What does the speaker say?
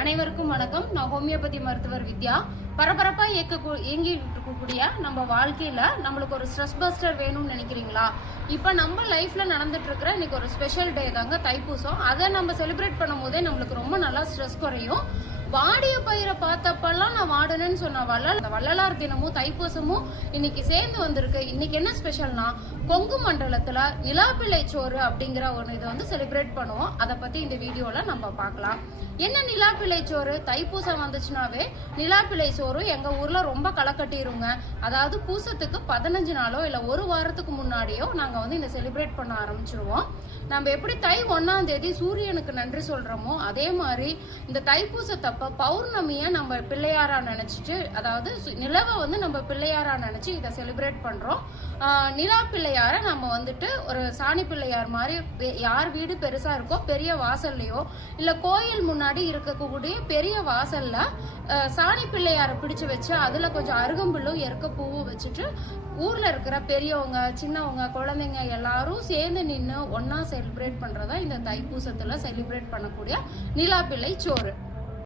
அனைவருக்கும் வணக்கம். நான் ஹோமியோபதி மருத்துவர் வித்யா. பரபரப்பா இயங்கிட்டு இருக்கக்கூடிய நம்ம வாழ்க்கையில நம்மளுக்கு ஒரு ஸ்ட்ரெஸ் பஸ்டர் வேணும்னு நினைக்கிறீங்களா? இப்ப நம்ம லைஃப்ல நடந்துட்டு இருக்கிற இன்னைக்கு ஒரு ஸ்பெஷல் டே தாங்க தைப்பூசம். அதை நம்ம செலிப்ரேட் பண்ணும் போதே நம்மளுக்கு ரொம்ப நல்லா ஸ்ட்ரெஸ் குறையும். வாடிய பயிரை பார்த்தப்பெல்லாம் நான் வாடணும்னு சொன்ன வள்ளலார் தினமும் தைப்பூசமும் இன்னைக்கு சேர்ந்து வந்திருக்கு. இன்னைக்கு என்ன ஸ்பெஷல்னா, கொங்கு மண்டலத்துல நிலாப்பிள்ளை சோறு அப்படிங்கிற ஒரு இதை வந்து செலிப்ரேட் பண்ணுவோம். அதை பத்தி இந்த வீடியோல நம்ம பார்க்கலாம். என்ன நிலாப்பிள்ளை சோறு? தைப்பூசம் வந்துச்சுனாவே நிலாப்பிள்ளை சோறு எங்க ஊர்ல ரொம்ப களக்கட்டிருங்க. அதாவது பூசத்துக்கு 15 நாளோ இல்ல ஒரு வாரத்துக்கு முன்னாடியோ நாங்க வந்து இந்த செலிப்ரேட் பண்ண ஆரம்பிச்சிருவோம். நம்ம எப்படி தை 1ஆம் தேதி சூரியனுக்கு நன்றி சொல்றோமோ, அதே மாதிரி இந்த தைப்பூசத்தப்ப பௌர்ணமிய நம்ம பிள்ளையாரா நினைச்சிட்டு, அதாவது நிலவை வந்து நம்ம பிள்ளையாரா நினைச்சு இதை செலிப்ரேட் பண்றோம். நிலா பிள்ளையார நம்ம வந்துட்டு ஒரு சாணி பிள்ளையார் மாதிரி, யார் வீடு பெருசா இருக்கோ பெரிய வாசல்லையோ இல்ல கோயில் முன்னாடி இருக்கக்கூடிய பெரிய வாசல்ல சாணி பிள்ளையார பிடிச்சு வச்சு அதுல கொஞ்சம் அருகம்புல்லும் எருக்க பூவும் வச்சுட்டு ஊர்ல இருக்கிற பெரியவங்க சின்னவங்க குழந்தைங்க எல்லாரும் சேர்ந்து நின்று ஒன்னா செலிப்ரேட் பண்றதா இந்த தைப்பூசத்துல செலிப்ரேட் பண்ணக்கூடிய நிலாப்பிள்ளை சோறு.